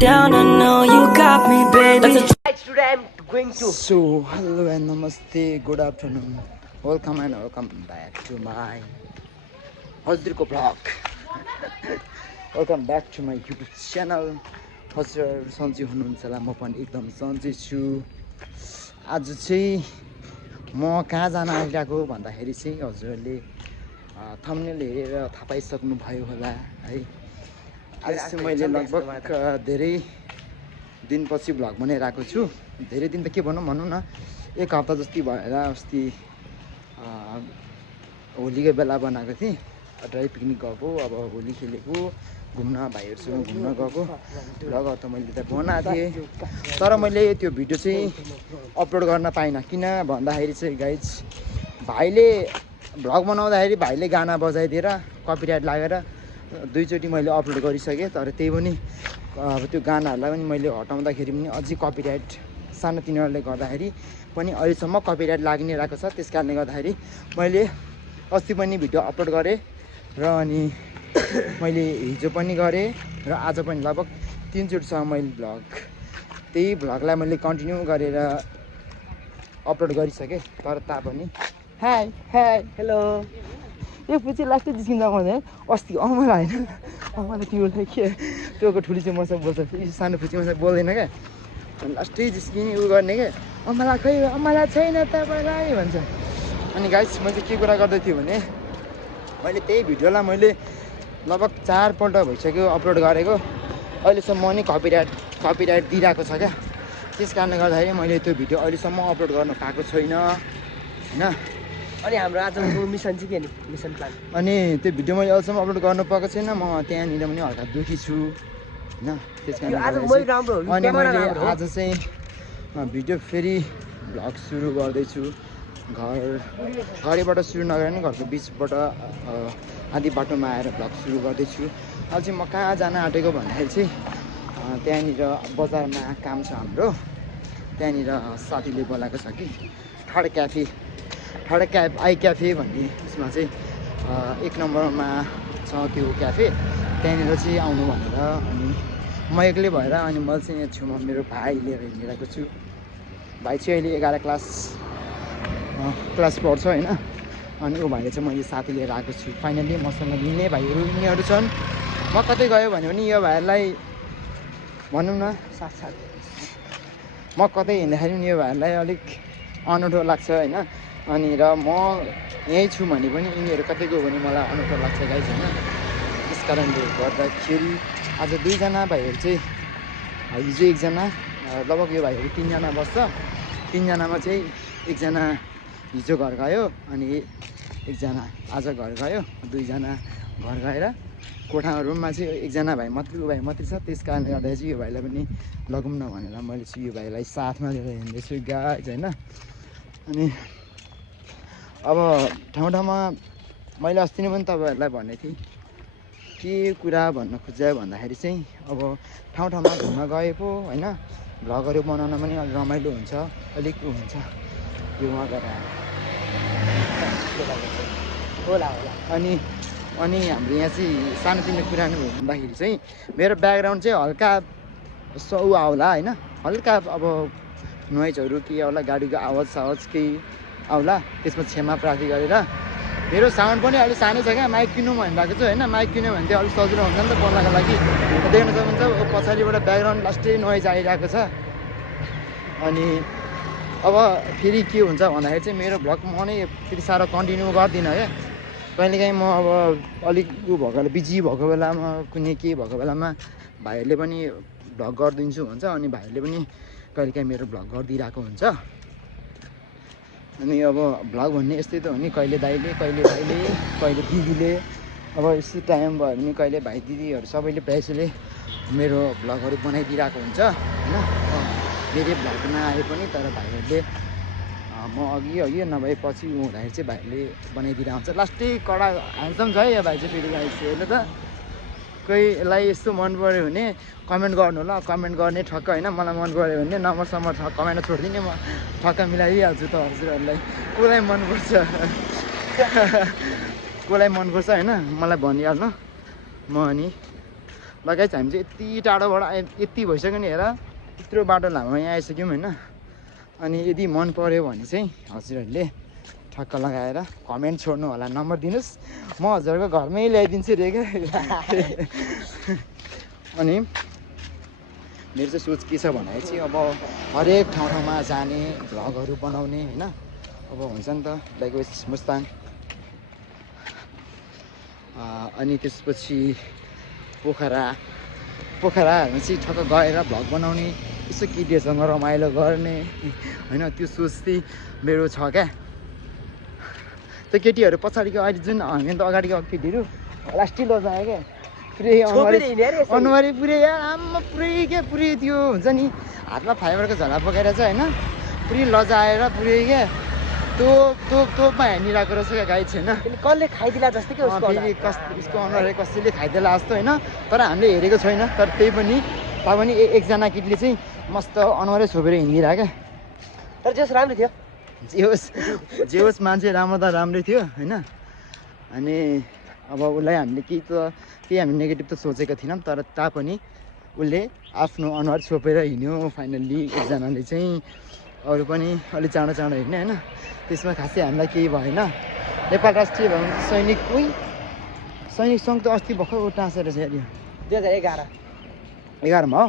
down, I know you got me, baby. Today I'm going to. So, hello and namaste, good afternoon. Welcome and welcome back to my Hazirko vlog. Welcome back to my YouTube channel. हजुरहरू सन्चै हुनुहुन्छ होला, म पनि एकदम सन्चै छु। आज चाहिँ म कहाँ जान आइरहेको भन्दाखेरि चाहिँ हजुरहरूले थम्बनेल हेरेर थाहा पाइसक्नु भयो होला है। आज चाहिँ मैले लगभग धेरै दिनपछि भ्लग बनाइरहेको छु। धेरै दिन त के भनौँ न, एक हप्ता जति भएर अस्ति होलीको बेला बनाएको थिएँ। ड्राई पिकनिक गएको, अब होली खेलेको, घुम्न भाइहरूसँग घुम्न गएको भ्लग त मैले त बनाएको थिएँ। तर मैले त्यो भिडियो चाहिँ अपलोड गर्न पाइनँ। किन भन्दाखेरि चाहिँ गाइज, भाइले भ्लग बनाउँदाखेरि भाइले गाना बजाइदिएर कपिराइट लागेर दुईचोटि मैले अपलोड गरिसकेँ। तर त्यही पनि अब त्यो गानाहरूलाई पनि मैले हटाउँदाखेरि पनि अझै कपिराइट सानोतिनोले गर्दाखेरि पनि अहिलेसम्म कपिराइट लागि नै रहेको छ। त्यस कारणले गर्दाखेरि मैले अस्ति पनि भिडियो अपलोड गरेँ र अनि मैले हिजो पनि गरेँ र आज पनि लगभग 3 चोटिसम्म मैले त्यही भ्लगलाई मैले कन्टिन्यू गरेर अपलोड गरिसकेँ। तर तापनि हाई हेलो यो पछि लास्टै जिस्किन्छ भने अस्ति अमला होइन, अमला त्यो के त्योको ठुली चाहिँ मसँग बोल्छ, सानो फुची मसँग बोल्दैन क्या। अनि लास्टै जिस्किने उ गर्ने क्या, अमला खै अमला छैन तपाईँलाई भन्छ। अनि गाइस म चाहिँ के कुरा गर्दै थिएँ भने मैले त्यही भिडियोलाई मैले लगभग 4 पल्ट भइसक्यो अपलोड गरेको। अहिलेसम्म नि कपिराइट दिइरहेको छ क्या। त्यस कारणले गर्दाखेरि मैले त्यो भिडियो अहिलेसम्म अपलोड गर्न पाएको छैन होइन। अनि हाम्रो आजको मिसन चाहिँ के नि, मिसन प्लान? अनि त्यो भिडियो मैले अहिलेसम्म अपलोड गर्नु पाएको छैन। म त्यहाँनिर पनि हल्का दुःखी छु होइन। त्यस कारणले अनि मैले आज चाहिँ भिडियो फेरि भ्लग सुरु गर्दैछु। घरबाट सुरु नगरेर नि घरको बिचबाट आधी बाटोमा आएर भ्लग सुरु गर्दैछु। आज चाहिँ म कहाँ जान आँटेको भन्दाखेरि चाहिँ त्यहाँनिर बजारमा काम छ हाम्रो। त्यहाँनिर साथीले बोलाएको छ कि थर्ड आई क्याफे भन्ने, उसमा चाहिँ 1 नम्बरमा छ त्यो क्याफे। त्यहाँनिर चाहिँ आउनु भनेर अनि म एक्लै भएर अनि मैले चाहिँ यहाँ छेउमा मेरो भाइ लिएर हिँडिरहेको छु। भाइ चाहिँ अहिले 11 क्लास पढ्छ होइन। अनि ऊ भाइले चाहिँ मैले साथी लिएर आएको छु। फाइनली मसँग मिल्ने भाइहरू यिनीहरू छन्। म कतै गयो भने पनि यो भाइहरूलाई भनौँ न साथ म कतै हिँड्दाखेरि पनि यो भाइहरूलाई अलिक अनौठो लाग्छ होइन। अनि र म यहीँ छु भने पनि यिनीहरू कतै गयो भने मलाई अनौठो लाग्छ गाइज होइन। त्यस कारणले गर्दाखेरि आज 2 जना भाइहरू चाहिँ, हिजो 1 जना, लगभग यो भाइहरू 3 जना बस्छ। 3 जनामा चाहिँ 1 जना हिजो घर गयो अनि 1 जना आज घर गयो। 2 जना घर गएर कोठा रुममा चाहिँ 1 जना भाइ मात्रै छ। त्यस कारणले गर्दा चाहिँ यो भाइलाई पनि लगाउँ न भनेर मैले चाहिँ यो भाइलाई साथमा लिएर हिँड्दैछु गाइज होइन। अनि अब ठाउँमा मैले अस्ति नै पनि तपाईँहरूलाई भनेको थिएँ के कुरा भन्न खोजेँ भन्दाखेरि चाहिँ अब ठाउँमा घुम्न गए पो होइन, भ्लगहरू बनाउन पनि अलिक रमाइलो हुन्छ, अलिक उ हुन्छ यो उहाँ गरेर होला। अनि हाम्रो यहाँ चाहिँ सानोतिनो कुरा भन्दाखेरि चाहिँ मेरो ब्याकग्राउन्ड चाहिँ हल्का आउला होइन, हल्का अब नोइजहरू केही आउला, गाडीको आवाज केही आउला, त्यसमा क्षमा प्रार्थी गरेर। मेरो साउन्ड पनि अलिक सानै छ क्या, माइक किन्नु भनिरहेको छु होइन। माइक किन्यो भने चाहिँ अलिक सजिलो हुन्छ नि त बोल्नको लागि। देख्न सक्नुहुन्छ पछाडिबाट ब्याकग्राउन्ड लास्टै नोइज आइरहेको छ। अनि अब फेरि के हुन्छ भन्दाखेरि चाहिँ मेरो भ्लग म नै त्यति साह्रो कन्टिन्यू गर्दिनँ क्या। कहिलेकाहीँ म अब अलिक बिजी भएको बेलामा, कुनै के भएको बेलामा भाइहरूले पनि भ्लग गरिदिन्छु भन्छ। अनि भाइहरूले पनि कहिलेकाहीँ मेरो भ्लग गरिदिइरहेको हुन्छ। अनि अब भ्लग भन्ने यस्तै त हो नि, कहिले दाइले कहिले भाइले कहिले दिदीले, अब यस्तो टाइम भयो भने कहिले भाइ दिदीहरू सबैले प्रायःले मेरो भ्लगहरू बनाइदिइरहेको हुन्छ होइन। धेरै भ्लग नआए पनि तर भाइहरूले म अघि नभए पछि हुँदाखेरि चाहिँ भाइहरूले बनाइदिरहेको हुन्छ। लास्टै कडा ह्यान्डसम छ है यो भाइ चाहिँ। फेरि भाइ चाहिँ हेर्नु त, कोहीलाई यस्तो मन पऱ्यो भने कमेन्ट गर्नु ल, कमेन्ट गर्ने ठक्क होइन। मलाई मन पऱ्यो भने नम्बर कमेन्ट छोडिदिने, म ठक्क मिलाइदिइहाल्छु त हजुरहरूलाई। कसलाई मनपर्छ होइन मलाई भनिहाल्नु, म अनि लगाइछ हामी चाहिँ यति टाढोबाट यति भइसक्यो नि हेर यत्रो बाटो लामो यहाँ आइसक्यौँ होइन अनि यदि मन पऱ्यो भने चाहिँ हजुरहरूले ठक्क लगाएर कमेन्ट छोड्नु होला नम्बर दिनुहोस् म हजुरहरूको घरमै ल्याइदिन्छु रे क्या अनि मेरो चाहिँ सोच के छ भन्दाखेरि चाहिँ अब हरेक ठाउँमा जाने भ्लगहरू बनाउने होइन अब हुन्छ नि त लाइक वेस्ट मुस्ताङ अनि त्यसपछि पोखराहरू चाहिँ ठक्क गएर भ्लग बनाउने यसो केटीहरूसँग रमाइलो गर्ने होइन त्यो सोच चाहिँ मेरो छ क्या त्यो केटीहरू पछाडिको अहिले जुन हामी त अगाडिको केटीहरू लास्टी लजायो क्या पुरै अनुहारी पुरै यार आम्मा पुरै क्या पुरै त्यो हुन्छ नि हातमा फाइबरको झला बोकेर चाहिँ होइन पुरै लजाएर पुरै क्या तोपमा हिँडिरहेको रहेछ क्या गाई छैन कसले खाइदिला जस्तो कि उसको अनुहार कसैले खाइदिएला जस्तो होइन तर हामीले हेरेको छैन तर त्यही पनि तापनि एकजना केटीले चाहिँ मस्त अनुहारै छोपेर हिँडिरह क्या तर जस राम्रो थियो जे होस् मान्छे राम्रो त राम्रै थियो होइन अनि अब उसलाई हामीले केही हामी नेगेटिभ त सोचेको थिएनौँ तर तापनि उसले आफ्नो अनुहार छोपेर हिँड्यो फाइनल्ली एकजनाले चाहिँ अरू पनि अलिक चाँडो हिँड्ने होइन त्यसमा खासै हामीलाई केही भएन नेपाल राष्ट्रिय भवन सैनिक सङ्घ त अस्ति भर्खर टाँसेर चाहिँ 2011मा हो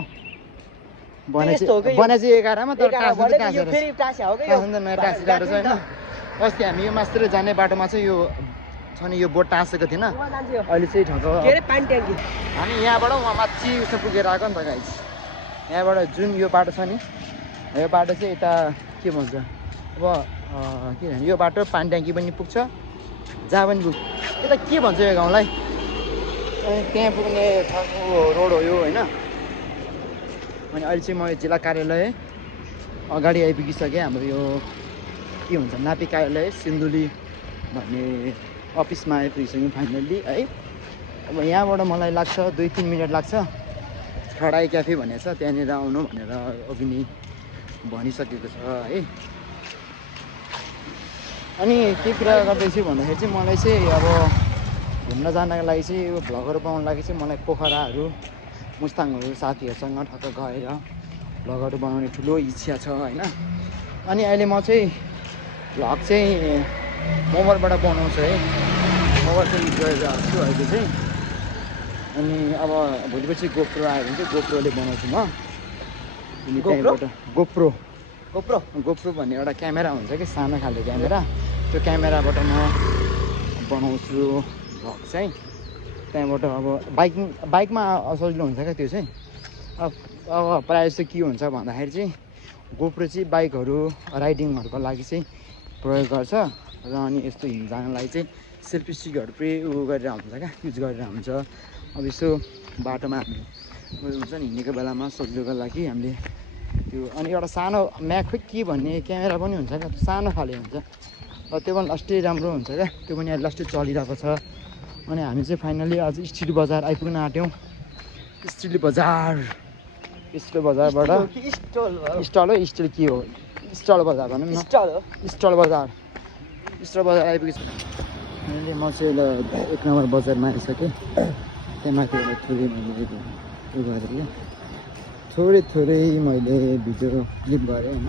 भने चाहिँ 11मा तर टाँसिरहेको छ होइन अस्ति हामी यो मास्तिर जाने बाटोमा चाहिँ यो छ नि यो बोट टाँसेको थिएन अहिले चाहिँ ठक्क हामी यहाँबाट उहाँ माथि उसो पुगेर आएको नि त गाइस यहाँबाट जुन यो बाटो छ नि यो बाटो चाहिँ यता के भन्छ अब के भन्छ यो बाटो पानी ट्याङ्की पनि पुग्छ जहाँ पनि पुग्छ यता के भन्छ यो गाउँलाई त्यहाँ पुग्ने रोड हो यो होइन अनि अहिले चाहिँ म जिल्ला कार्यालय अगाडि आइपुगिसकेँ हाम्रो यो के भन्छ नापी कार्यालय सिन्धुली भन्ने अफिसमा आइपुगिसक्यौँ फाइनल्ली है अब यहाँबाट मलाई लाग्छ 2-3 मिनट लाग्छ खडाई क्याफे भनेको छ त्यहाँनिर आउनु भनेर अघि नै भनिसकेको छ है अनि के कुरा गर्दैछु भन्दाखेरि चाहिँ मलाई चाहिँ अब घुम्न जानको लागि चाहिँ यो भ्लगहरू पाउनको लागि चाहिँ मलाई पोखराहरू मुस्ताङहरू साथीहरूसँग ठक्क गएर भ्लगहरू बनाउने ठुलो इच्छा छ होइन अनि अहिले म चाहिँ भ्लग चाहिँ मोबाइलबाट बनाउँछु है मोबाइल चाहिँ युज गरेर आएको छु अहिले चाहिँ अनि अब भोलिपछि गोप्रो आयो भने चाहिँ गोप्रोले बनाउँछु म अनि त्यहीँबाट गोप्रो भन्ने एउटा क्यामेरा हुन्छ कि सानो खालको क्यामेरा त्यो क्यामेराबाट म बनाउँछु भ्लग चाहिँ त्यहाँबाट अब बाइकमा सजिलो हुन्छ क्या त्यो चाहिँ अब प्रायः जस्तो के हुन्छ भन्दाखेरि चाहिँ गोप्रो चाहिँ बाइकहरू राइडिङहरूको लागि चाहिँ प्रयोग गर्छ र अनि यस्तो हिँड्न जानलाई चाहिँ सेल्फी स्टिकहरू पुरै गरेर हुन्छ क्या युज गरेर हुन्छ अब यसो बाटोमा हामी हुन्छ नि हिँडेको बेलामा सजिलोको लागि हामीले त्यो अनि एउटा सानो म्याक के भन्ने क्यामेरा पनि हुन्छ क्या सानो खाले हुन्छ र त्यो पनि लास्टै राम्रो हुन्छ क्या त्यो पनि अहिले लास्टै चलिरहेको छ अनि हामी चाहिँ फाइनली आज स्टिल बजार आइपुग्न आँट्यौँ स्टिल बजारबाट स्टल के हो स्टल बजार भनौँ न स्टल बजार आइपुगेको मैले म चाहिँ 1 नम्बर बजारमा आइसकेँ त्यहाँ माथिबाट थोरै मैले उयो गरेँ क्या थोरै मैले भिडियो क्लिप गरेँ होइन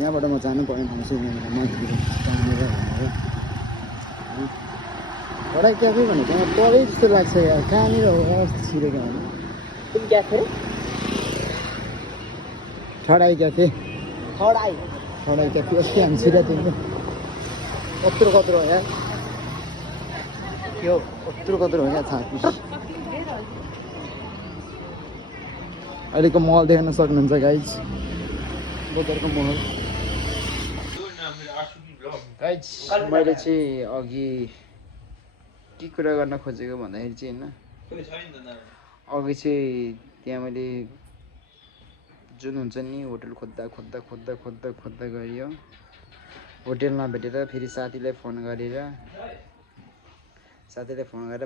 यहाँबाट म जानुपर्ने ठाउँ चाहिँ माथितिर जानेर भनेर खडाई क्याफे भनेको यहाँ परै जस्तो लाग्छ यार कहाँनिर हो छिरेको होइन क्याफे खडाई क्याफे अस्ति हामी छिरेको थियौँ कत्रो हो यार यो कत्रो हो क्या छापी अहिलेको महल देख्न सक्नुहुन्छ गाइज बजारको महल गाइज मैले चाहिँ अघि के कुरा गर्न खोजेको भन्दाखेरि चाहिँ होइन अघि चाहिँ त्यहाँ मैले जुन हुन्छ नि होटल खोज्दा गरियो होटेलमा भेटेर फेरि साथीलाई फोन गरेर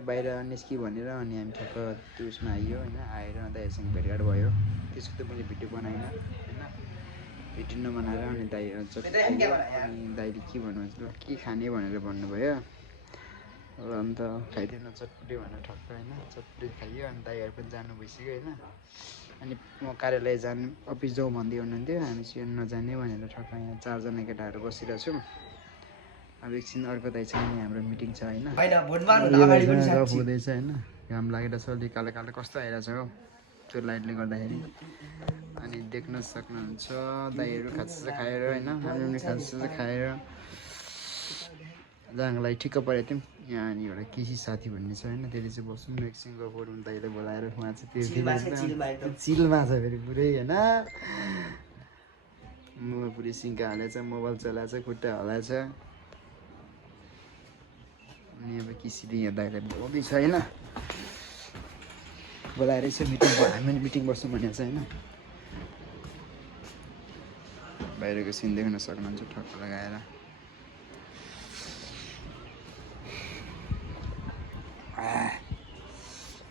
बाहिर निस्कि भनेर अनि हामी ठक्क त्यो उसमा आइयो होइन आएर दाइहरूसँग भेटघाट भयो त्यसको त मैले भिडियो बनाइनँ होइन भिडियो नबनाएर अनि दाइहरू अनि दाइले के भन्नुहुन्छ के खाने भनेर भन्नुभयो अन्त खाइदिएन चटपटी भनेर ठक्क होइन चटपटी खाइयो अनि दाइहरू पनि जानु भइसक्यो होइन अनि म कार्यालय जानु अफिस जाउँ भन्दै हुनुहुन्थ्यो हामी चाहिँ नजाने भनेर ठक्क यहाँ 4 जना केटाहरू बसिरहेको छौँ अब एकछिन अर्को दाइसँग नि हाम्रो मिटिङ छ होइन गफ हुँदैछ होइन घाम लागेर छ अलिक कालो कालो कस्तो आइरहेको छ हौ त्यो लाइटले गर्दाखेरि अनि देख्न सक्नुहुन्छ दाइहरू खाजा खाएर होइन हामी पनि खाजा खाएर जानुलाई ठिक्क परेको थियौँ यहाँ अनि एउटा कृषि साथी भन्ने छ होइन त्यसले चाहिँ बस्छौँ न एकछिन गफ गरौँ दाइले बोलाएर उहाँ चाहिँ त्यो चिलमा छ फेरि पुरै होइन मोबाइल पुरै सिङ्का हालेछ मोबाइल चलाएछ खुट्टा हलाएछ अनि अब कृषिले यहाँ दाइलाई बोलाउँदैछ होइन बोलाएर यसो मिटिङ हामी मिटिङ बस्छौँ भनेको छ होइन बाहिरको सिन देख्न सक्नुहुन्छ ठक्क लगाएर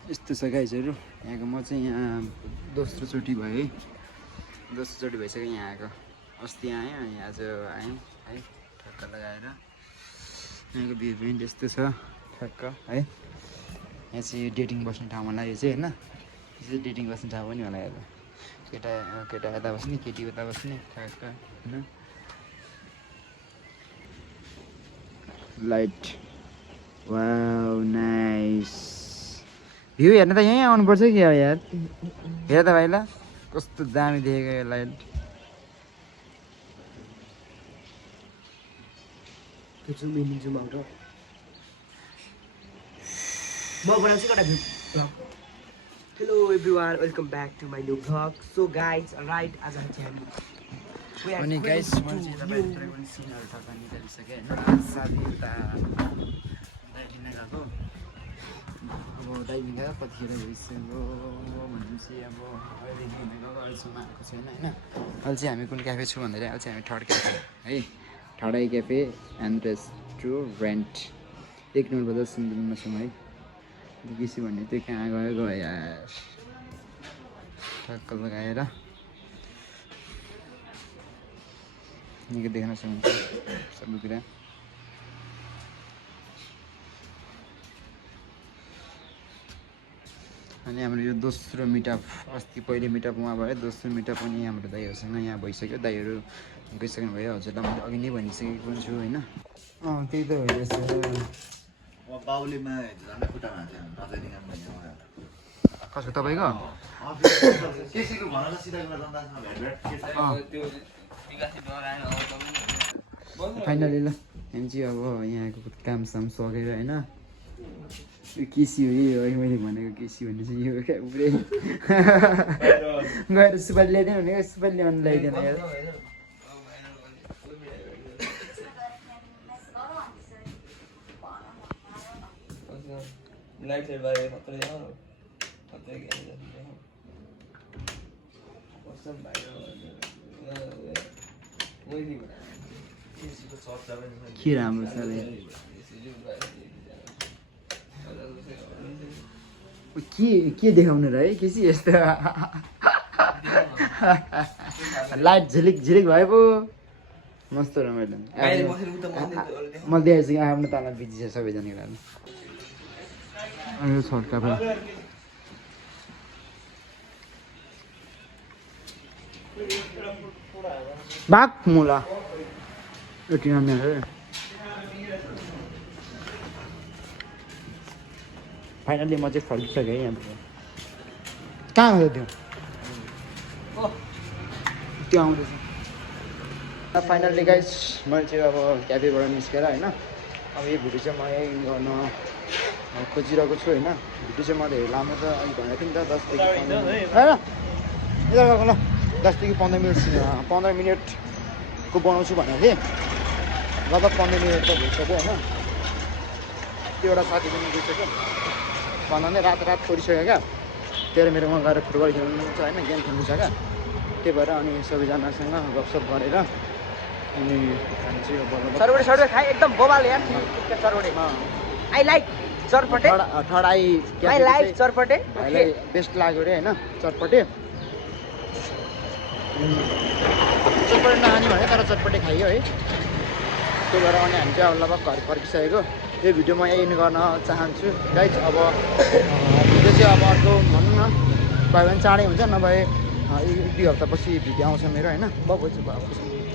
यस्तो छ गाइजहरू यहाँको म चाहिँ यहाँ दोस्रोचोटि भयो है दोस्रोचोटि भइसक्यो यहाँ आएको अस्ति आएँ अनि आज आएँ है ठक्क लगाएर यहाँको भ्यू पोइन्ट यस्तो छ ठक्क है यहाँ चाहिँ डेटिङ बस्ने ठाउँ होला यो चाहिँ होइन यो चाहिँ डेटिङ बस्ने ठाउँ पनि होला यता केटा केटा यता बस्ने केटी उता बस्ने ठक्क होइन लाइट वाउ नाइस भ्यू हेर्न त यहीँ आउनुपर्छ कि अब यार हेर त भाइ ल कस्तो दामी देखेको यो light Hello everyone, welcome back to my new vlog. So guys, alright, as I tell you, we are अनि going गाइस to मैले चाहिँ new तपाईँहरू पनि सिनहरू ठक्क निकालिसकेँ होइन साथी उता दाइलिन गएको अब दाइलिन गएको कतिखेर भइसक्यो भनेपछि अब अहिलेदेखि हिँडेर गएको अहिलेसम्म आएको छैन होइन अहिले चाहिँ हामी कुन क्याफे छु भन्दाखेरि अहिले चाहिँ हामी थर्ड क्याफे है third I cafe and restaurant 1 number बजार सिन्धुलीमा छौँ है किसी भन्ने त्यो कहाँ गयो यार ठक्क लगाएर निकै देख्न सक्नुहुन्छ सबै कुरा अनि हाम्रो यो दोस्रो मिटअप अस्ति पहिले मिटअप उहाँ भयो दोस्रो मिटअप पनि हाम्रो दाइहरूसँग यहाँ भइसक्यो दाइहरू गइसक्नु भयो हजुरलाई मैले अघि नै भनिसकेको छु होइन त्यही त भइरहेछ कसको तपाईँको फाइनली ल हामी चाहिँ अब यहाँको कामसाम सकेर होइन यो केसी हो यही हो है मैले भनेको केसी भन्ने चाहिँ यो क्या पुरै गएर सुपारी ल्याइदिनु भनेको सुपारी ल्याउनु ल्याइदिएन यार के राम्रो छ के देखाउनु र है केसी यस्तो लाइट झिलिक झिलिक भए पो मस्त रमाइलो म देखाइछु आफ्नो तालमा बिजी छ सबैजना केटाहरू छड्का भयो बाघ मुला यति नानीहरू फाइनली म चाहिँ फर्किसकेँ है यहाँ कहाँ आउँछ त्यो आउँदैछ फाइनल्ली गाइस मैले चाहिँ अब क्याफेबाट निस्केर होइन अब यो भिडियो चाहिँ म यहीँ गर्न खोजिरहेको छु होइन भिडियो चाहिँ मैले लामो त अलिक भनेको थिएँ नि त 10 देखि 15 मिनट 15 मिनटको बनाउँछु भनेको थिएँ लगभग 15 मिनट त भइसक्यो होइन त्यो एउटा साथी पनि गइसक्यो भन्दा नै रात परिसक्यो क्या तेरो मेरोमा गएर फुटबल खेल्नु छ होइन गेम खेल्नु छ क्या त्यही भएर अनि सबैजनासँग गफसप गरेर अनि हामी चाहिँ सरवटे खाए एकदम बवाल यार सरवटे आई लाइक चटपटे थर्ड आई आई लाइक चटपटे भाइलाई बेस्ट लाग्यो अरे होइन चटपटे चटपटे नखाने भने तर चटपटे खाइयो है त्यो भएर अनि हामी चाहिँ अब लगभग घर फर्किसकेको यो भिडियो म यही गर्न चाहन्छु गाइज अब भिडियो चाहिँ अब अर्को भनौँ न भयो भने चाँडै हुन्छ नभए 1-2 हप्तापछि भिडियो आउँछ मेरो होइन